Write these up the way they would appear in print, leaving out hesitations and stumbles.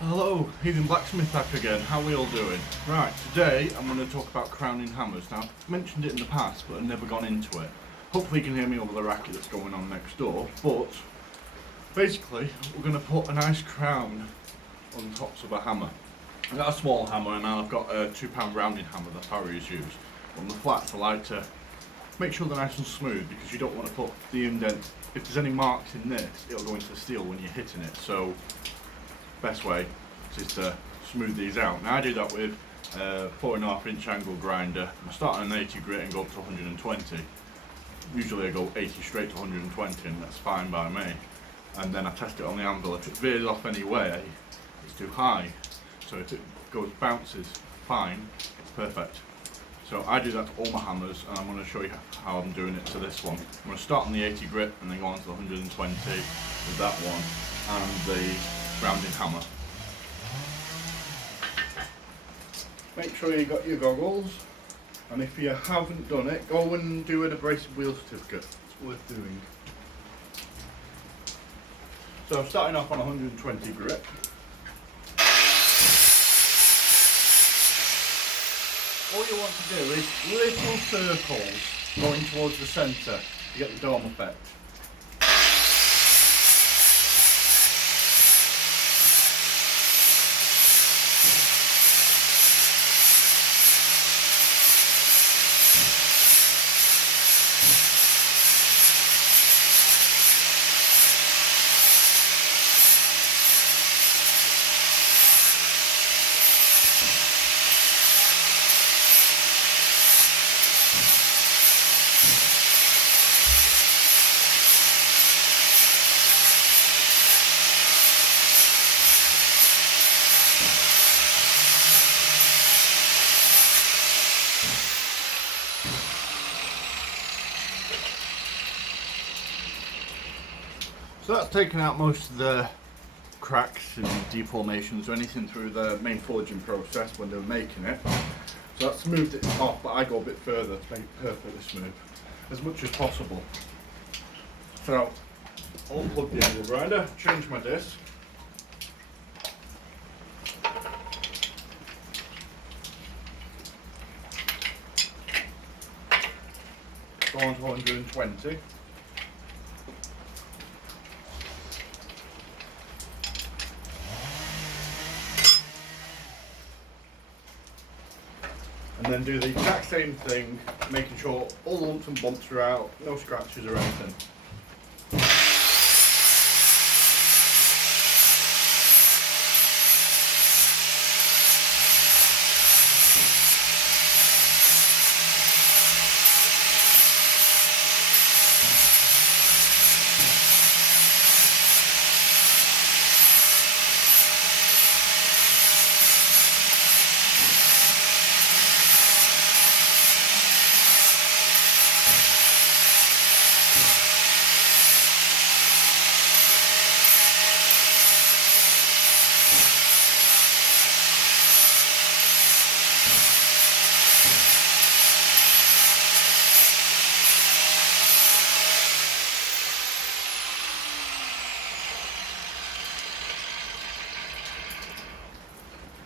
Hello, Heathen Blacksmith back again. How are we all doing? Right, today I'm going to talk about crowning hammers. Now, I've mentioned it in the past, but I've never gone into it. Hopefully you can hear me over the racket that's going on next door, but basically, we're going to put a nice crown on tops of a hammer. I've got a small hammer and now I've got a £2 rounding hammer that Harry's used. On the flats, I like to make sure they're nice and smooth because you don't want to put the indent. If there's any marks in this, it'll go into the steel when you're hitting it. So best way is to smooth these out. Now I do that with a 4.5 inch angle grinder. I start on an 80 grit and go up to 120. Usually I go 80 straight to 120 and that's fine by me. And then I test it on the anvil. If it veers off any way, it's too high. So if it bounces fine, it's perfect. So I do that to all my hammers and I'm going to show you how I'm doing it to this one. I'm going to start on the 80 grit and then go on to the 120 with that one and the rounding hammer. Make sure you got your goggles, and if you haven't done it, go and do an abrasive wheel certificate. It's worth doing. So I'm starting off on 120 grit. All you want to do is little circles going towards the centre to get the dome effect. So that's taken out most of the cracks and deformations or anything through the main forging process when they were making it. So that smoothed it off, but I go a bit further to make it perfectly smooth, as much as possible. So I'll unplug the angle grinder, change my disc. Go on to 120. And then do the exact same thing, making sure all the lumps and bumps are out, no scratches or anything.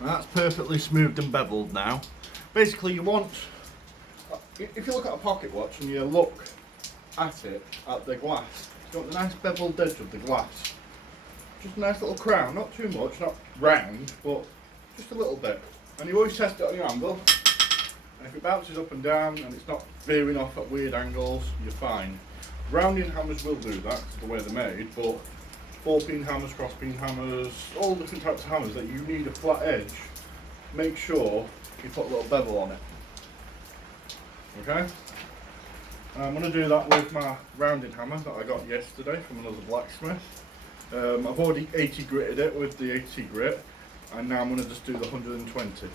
And that's perfectly smoothed and beveled now. Basically you want, if you look at a pocket watch and you look at it, at the glass, you want the nice beveled edge of the glass. Just a nice little crown, not too much, not round, but just a little bit. And you always test it on your anvil, and if it bounces up and down and it's not veering off at weird angles, you're fine. Rounding hammers will do that, because the way they're made, but 4-pin hammers, cross-pin hammers, all different types of hammers that you need a flat edge, make sure you put a little bevel on it. Okay? I'm going to do that with my rounding hammer that I got yesterday from another blacksmith. I've already 80 gritted it with the 80 grit, and now I'm going to just do the 120.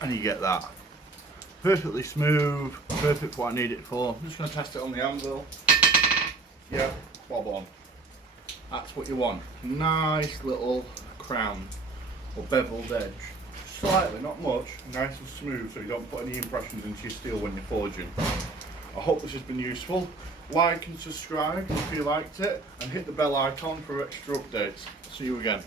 and you get that. Perfectly smooth, perfect for what I need it for. I'm just going to test it on the anvil. Yep, bob on. That's what you want. Nice little crown or beveled edge. Slightly, not much, nice and smooth so you don't put any impressions into your steel when you're forging. I hope this has been useful. Like and subscribe if you liked it, and hit the bell icon for extra updates. See you again.